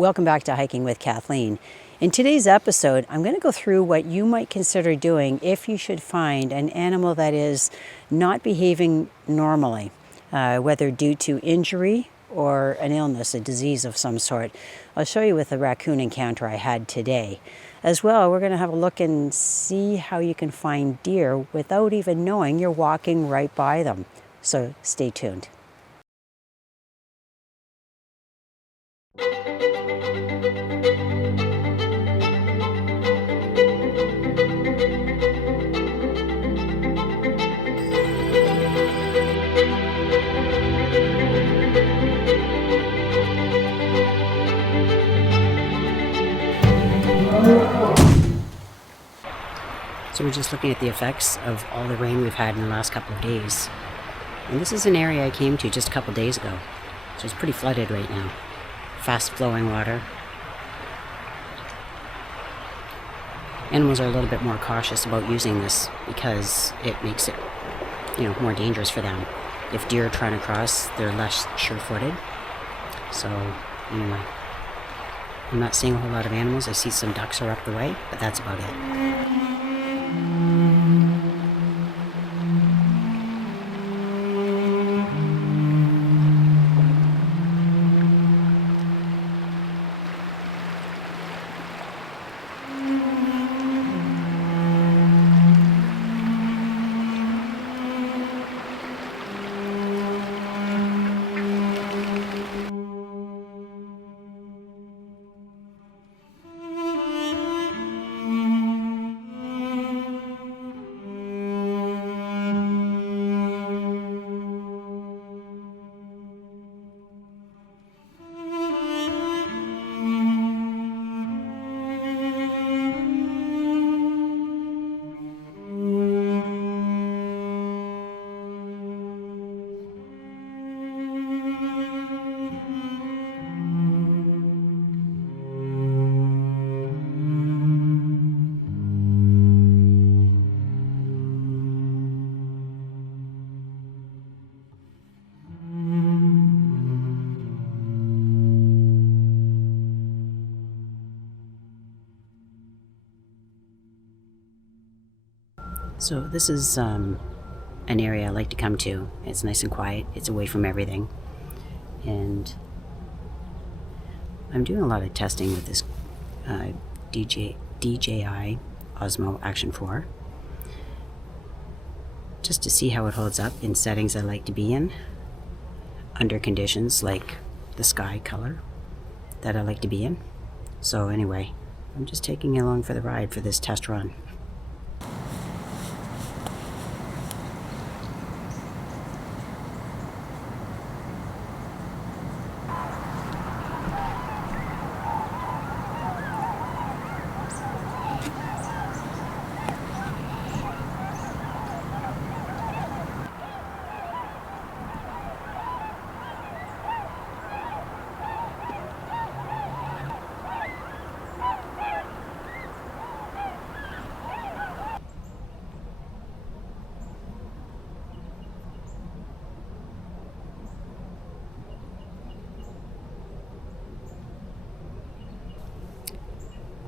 Welcome back to Hiking with Kathleen. In today's episode, I'm going to go through what you might consider doing if you should find an animal that is not behaving normally, whether due to injury or an illness, a disease of some sort. I'll show you with a raccoon encounter I had today. As well, we're going to have a look and see how you can find deer without even knowing you're walking right by them. So stay tuned. So we're just looking at the effects of all the rain we've had in the last couple of days. And this is an area I came to just a couple days ago. So it's pretty flooded right now. Fast flowing water. Animals are a little bit more cautious about using this because it makes it, more dangerous for them. If deer are trying to cross, they're less sure-footed. So anyway, I'm not seeing a whole lot of animals. I see some ducks are up the way, but that's about it. So this is an area I like to come to. It's nice and quiet. It's away from everything. And I'm doing a lot of testing with this DJI Osmo Action 4. Just to see how it holds up in settings I like to be in. Under conditions like the sky color that I like to be in. So anyway, I'm just taking you along for the ride for this test run.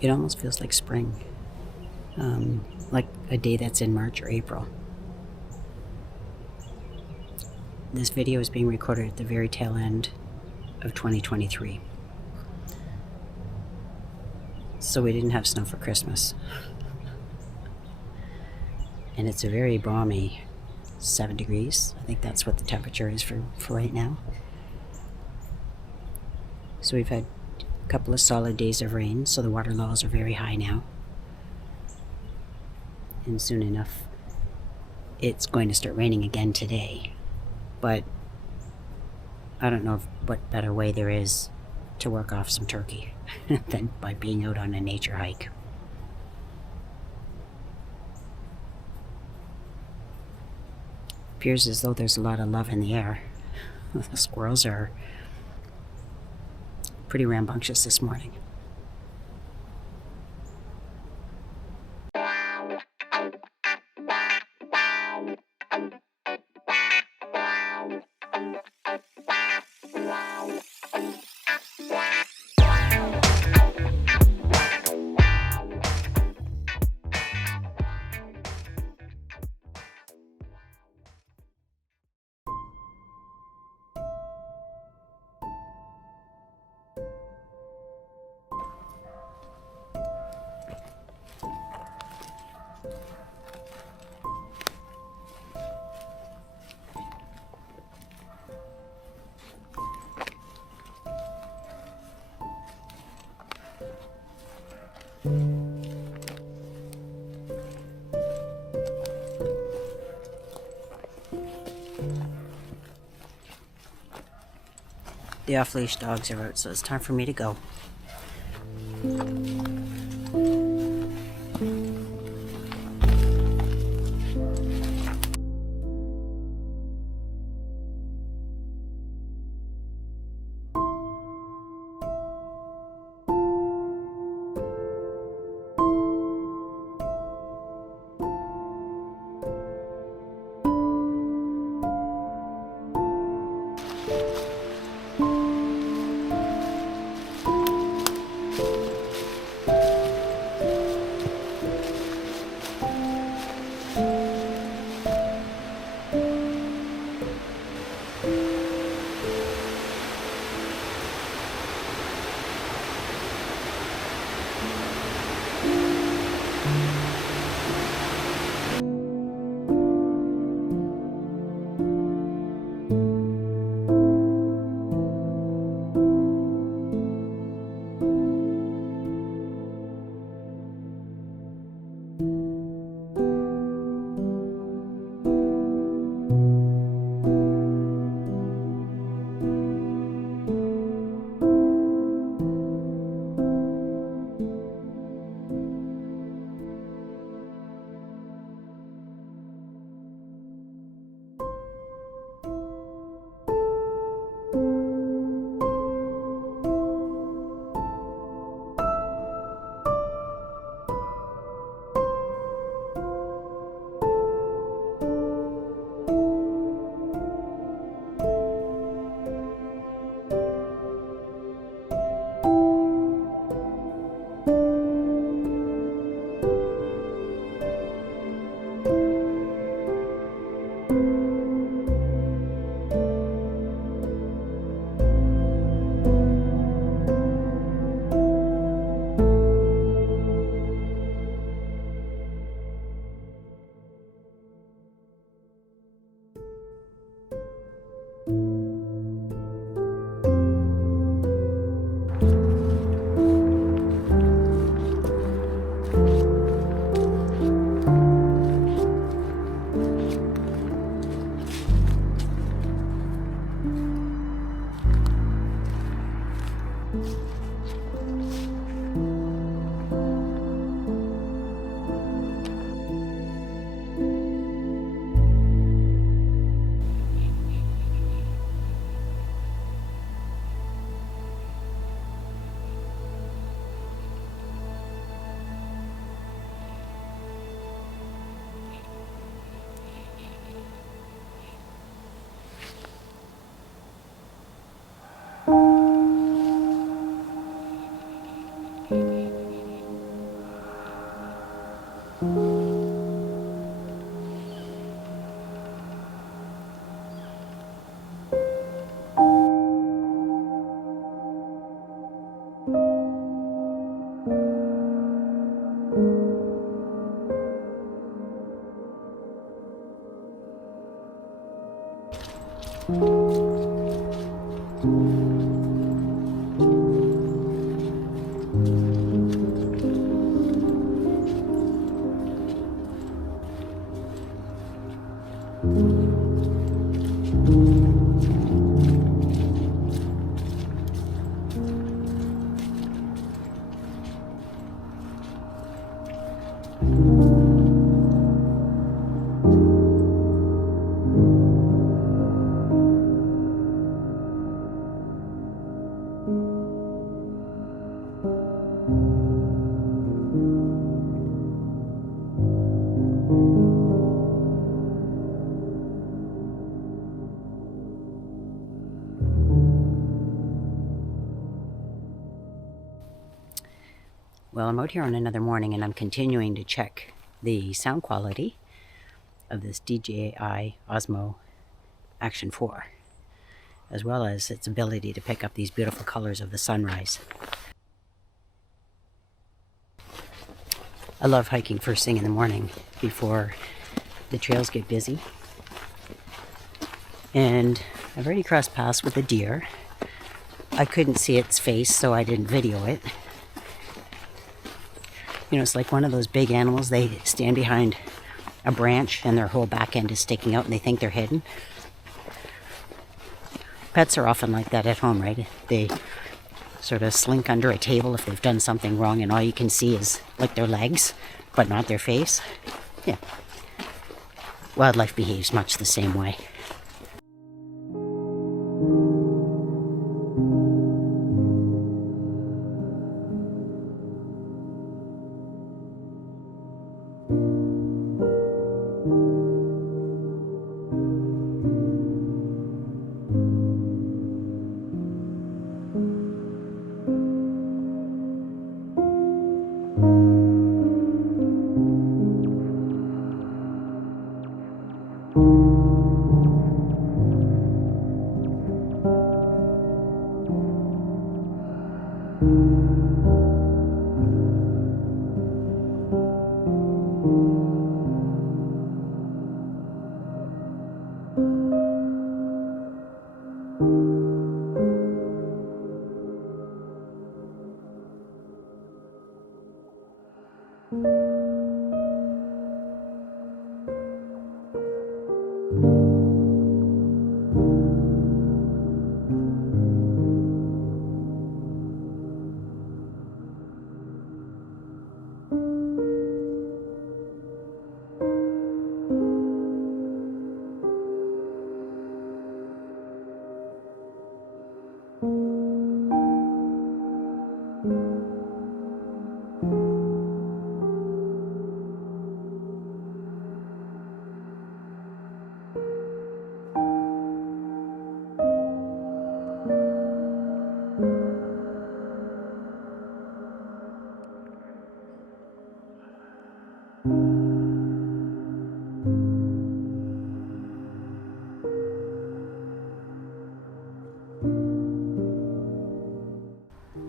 It almost feels like spring, like a day that's in March or April. This video is being recorded at the very tail end of 2023. So we didn't have snow for Christmas. And it's a very balmy 7 degrees. I think that's what the temperature is for right now. So we've had couple of solid days of rain, so the water levels are very high now. And soon enough, it's going to start raining again today. But I don't know what better way there is to work off some turkey than by being out on a nature hike. Appears as though there's a lot of love in the air. The squirrels are pretty rambunctious this morning. The off-leash dogs are out, so it's time for me to go. Well, I'm out here on another morning and I'm continuing to check the sound quality of this DJI Osmo Action 4, as well as its ability to pick up these beautiful colors of the sunrise. I love hiking first thing in the morning before the trails get busy. And I've already crossed paths with a deer. I couldn't see its face, so I didn't video it. You know, it's like one of those big animals. They stand behind a branch and their whole back end is sticking out and they think they're hidden. Pets are often like that at home, right? They sort of slink under a table if they've done something wrong and all you can see is like their legs, but not their face. Yeah. Wildlife behaves much the same way.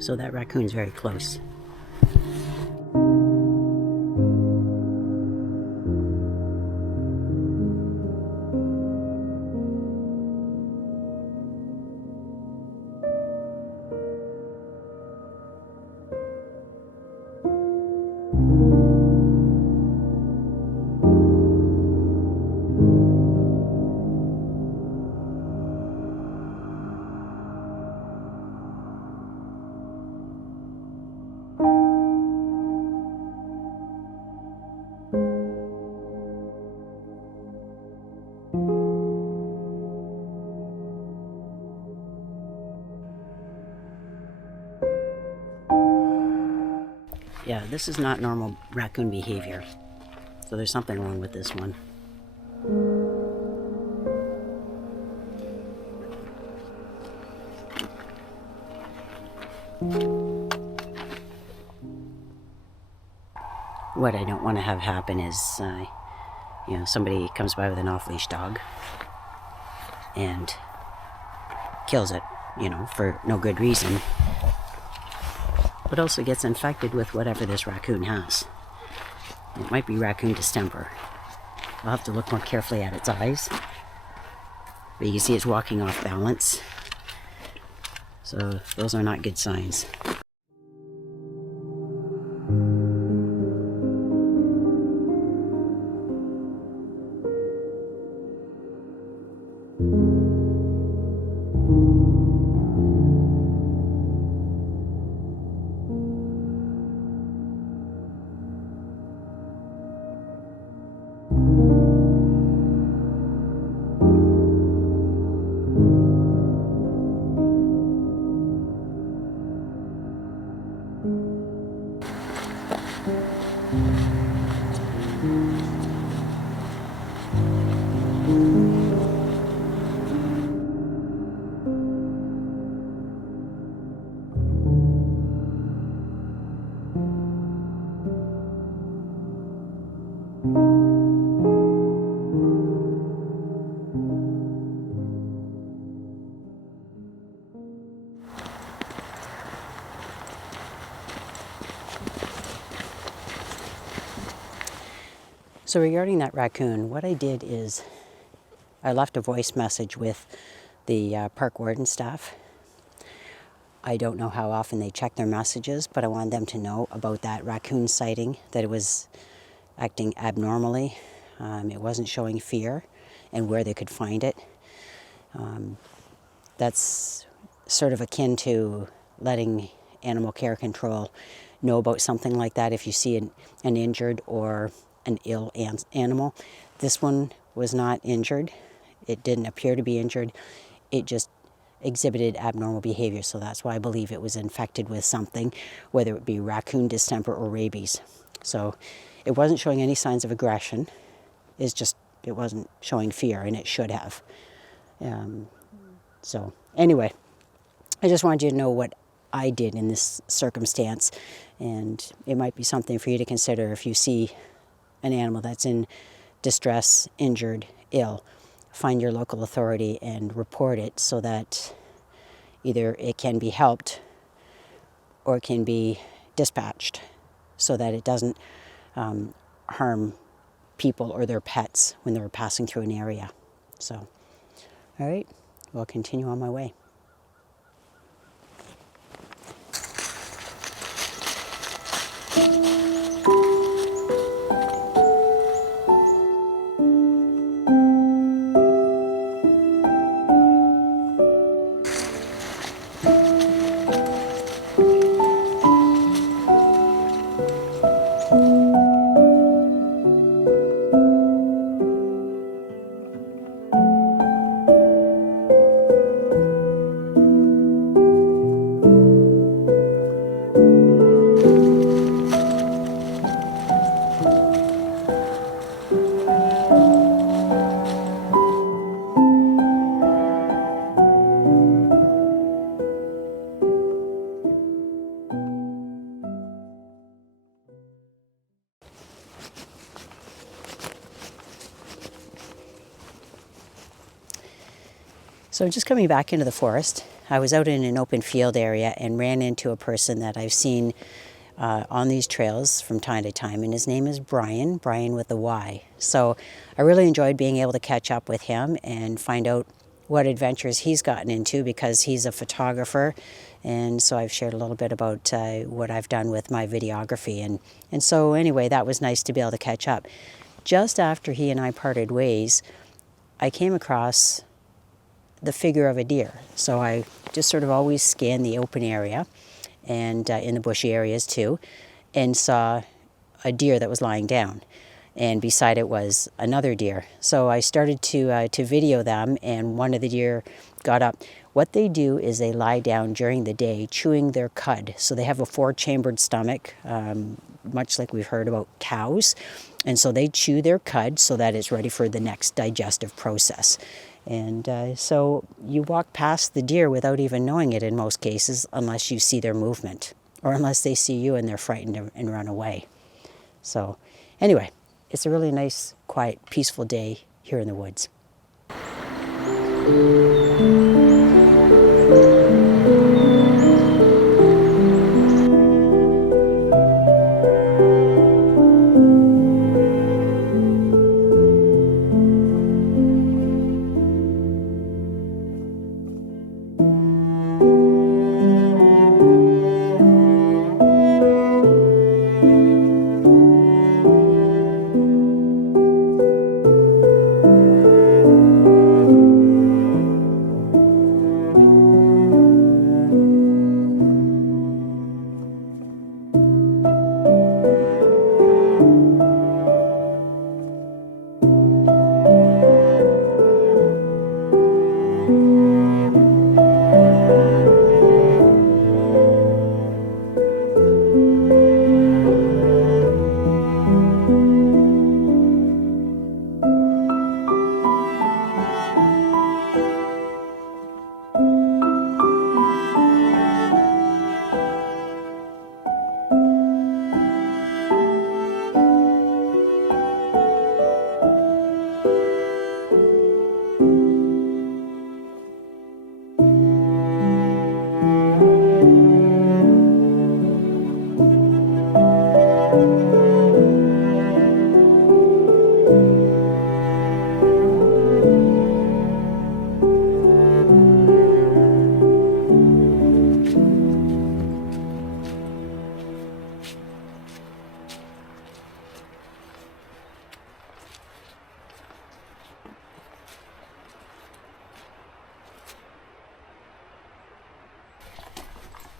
So that raccoon's very close. Yeah, this is not normal raccoon behavior. So there's something wrong with this one. What I don't want to have happen is, somebody comes by with an off-leash dog and kills it, for no good reason, but also gets infected with whatever this raccoon has. It might be raccoon distemper. I'll have to look more carefully at its eyes. But you can see it's walking off balance. So those are not good signs. So regarding that raccoon, what I did is I left a voice message with the park warden staff. I don't know how often they check their messages, but I wanted them to know about that raccoon sighting, that it was acting abnormally. It wasn't showing fear, and where they could find it. That's sort of akin to letting animal care control know about something like that if you see an injured or an ill animal. This one was not injured. It didn't appear to be injured. It just exhibited abnormal behavior, so that's why I believe it was infected with something, whether it be raccoon distemper or rabies. So it wasn't showing any signs of aggression. It's just, it wasn't showing fear, and it should have. So anyway, I just wanted you to know what I did in this circumstance, and it might be something for you to consider if you see an animal that's in distress, injured, ill. Find your local authority and report it so that either it can be helped or it can be dispatched so that it doesn't harm people or their pets when they're passing through an area. So, all right, we'll continue on my way. So just coming back into the forest, I was out in an open field area and ran into a person that I've seen on these trails from time to time, and his name is Brian with a Y. So I really enjoyed being able to catch up with him and find out what adventures he's gotten into, because he's a photographer, and so I've shared a little bit about what I've done with my videography, and so anyway, that was nice to be able to catch up. Just after he and I parted ways, I came across the figure of a deer. So I just sort of always scan the open area and in the bushy areas too, and saw a deer that was lying down, and beside it was another deer. So I started to video them, and one of the deer got up. What they do is they lie down during the day chewing their cud. So they have a 4-chambered stomach, much like we've heard about cows, and so they chew their cud so that it's ready for the next digestive process. And so you walk past the deer without even knowing it in most cases, unless you see their movement, or unless they see you and they're frightened and run away. So anyway, it's a really nice, quiet, peaceful day here in the woods.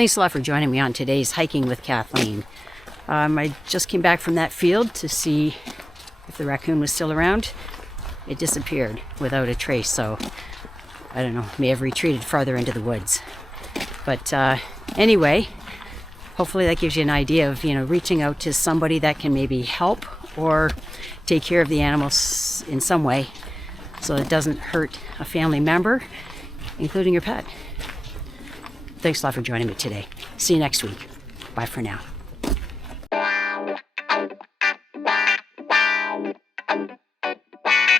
Thanks a lot for joining me on today's Hiking with Kathleen. I just came back from that field to see if the raccoon was still around. It disappeared without a trace, so I don't know, may have retreated farther into the woods. But anyway, hopefully that gives you an idea of, reaching out to somebody that can maybe help or take care of the animals in some way so it doesn't hurt a family member, including your pet. Thanks a lot for joining me today. See you next week. Bye for now.